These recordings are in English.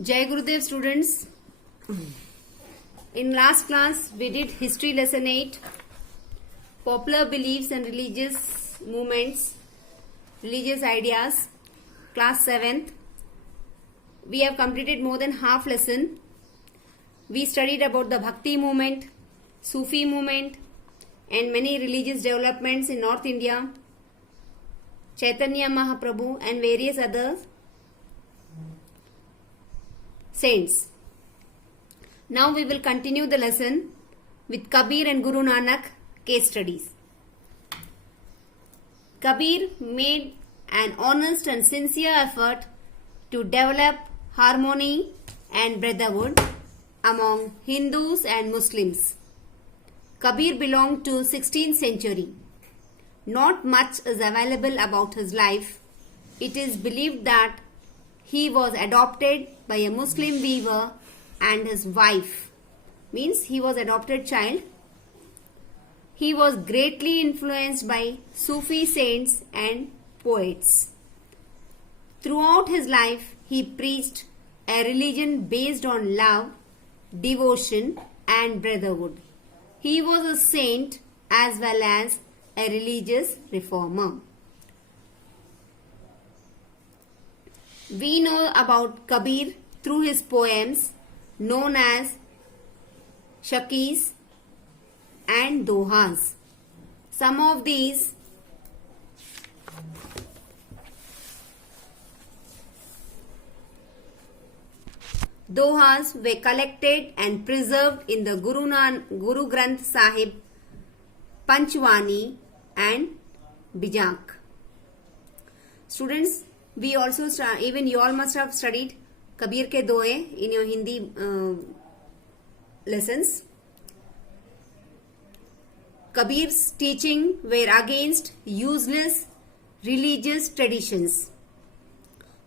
Jai Gurudev students. In last class we did history lesson 8, popular beliefs and religious movements, religious ideas, class 7th. We have completed more than half lesson. We studied about the Bhakti movement, Sufi movement and many religious developments in North India, Chaitanya Mahaprabhu and various other saints. Now we will continue the lesson with Kabir and Guru Nanak case studies. Kabir made an honest and sincere effort to develop harmony and brotherhood among Hindus and Muslims. Kabir belonged to 16th century. Not much is available about his life. It is believed that he was adopted by a Muslim weaver and his wife. Means he was adopted child. He was greatly influenced by Sufi saints and poets. Throughout his life, he preached a religion based on love, devotion and brotherhood. He was a saint as well as a religious reformer. We know about Kabir through his poems known as Shakis and Dohas. Some of these Dohas were collected and preserved in the Guru Granth Sahib, Panchwani and Bijak. Students, we also even you all must have studied Kabir ke Dohe in your Hindi lessons. Kabir's teaching were against useless religious traditions.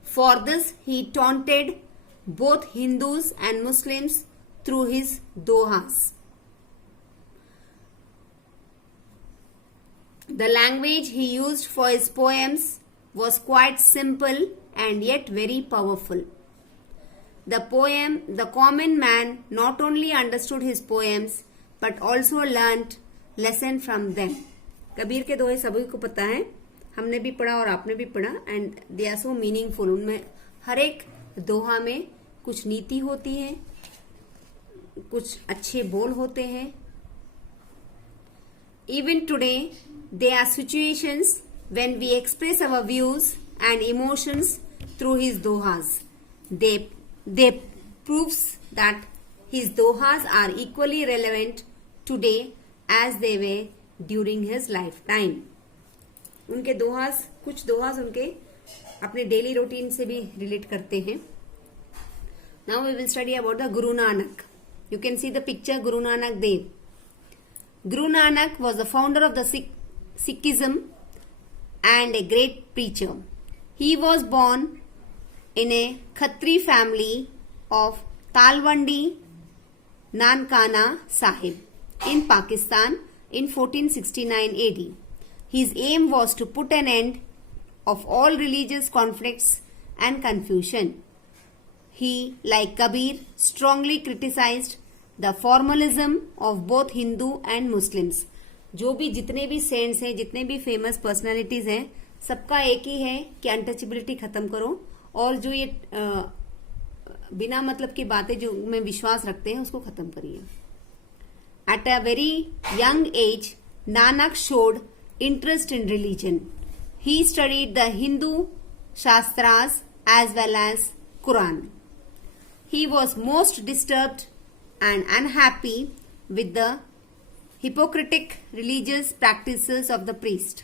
For this, he taunted both Hindus and Muslims through his dohas. The language he used for his poems was quite simple and yet very powerful. The common man not only understood his poems but also learnt lesson from them. Kabir के दोहे सभी को पता है, हमने भी पढ़ा और आपने भी पढ़ा and they are so meaningful. उनमें हर एक दोहा में कुछ नीति होती है, कुछ अच्छे बोल होते हैं. Even today, there are situations when we express our views and emotions through his dohas. They proves that his dohas are equally relevant today as they were during his lifetime. उनके दोहास, कुछ दोहास उनके अपने डेली रूटीन से भी relate करते हैं. Now we will study about the Guru Nanak. You can see the picture Guru Nanak Dev. Guru Nanak was the founder of the Sikhism and a great preacher. He was born in a Khatri family of Talwandi Nankana Sahib in Pakistan in 1469 AD. His aim was to put an end of all religious conflicts and confusion. He, like Kabir, strongly criticized the formalism of both Hindu and Muslims. जो भी जितने भी cents हैं, जितने भी famous personalities हैं, सबका एक ही है कि अनटचेबिलिटी खत्म करो और जो ये बिना मतलब की बातें जो में विश्वास रखते हैं उसको खत्म करिए. At a very young age, Nanak showed interest in religion. He studied the Hindu Shastras as well as Quran. He was most disturbed and unhappy with the hypocritic religious practices of the priest.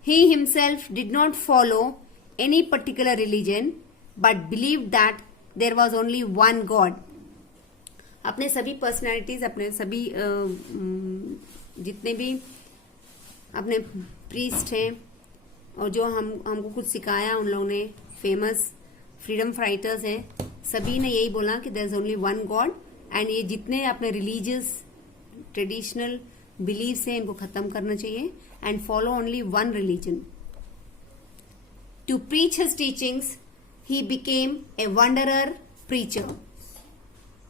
He himself did not follow any particular religion but believed that there was only one God. अपने सभी personalities, अपने सभी जितने भी अपने priest हैं और जो हमको कुछ सिखाया उन लोगों ने, फेमस फ्रीडम फाइटर्स हैं, सभी ने यही बोला कि there is only one God. एंड ये जितने अपने रिलीजियस ट्रेडिशनल बिलीव्स हैं इनको खत्म करना चाहिए and follow only one religion. To preach his teachings, he became a wanderer preacher.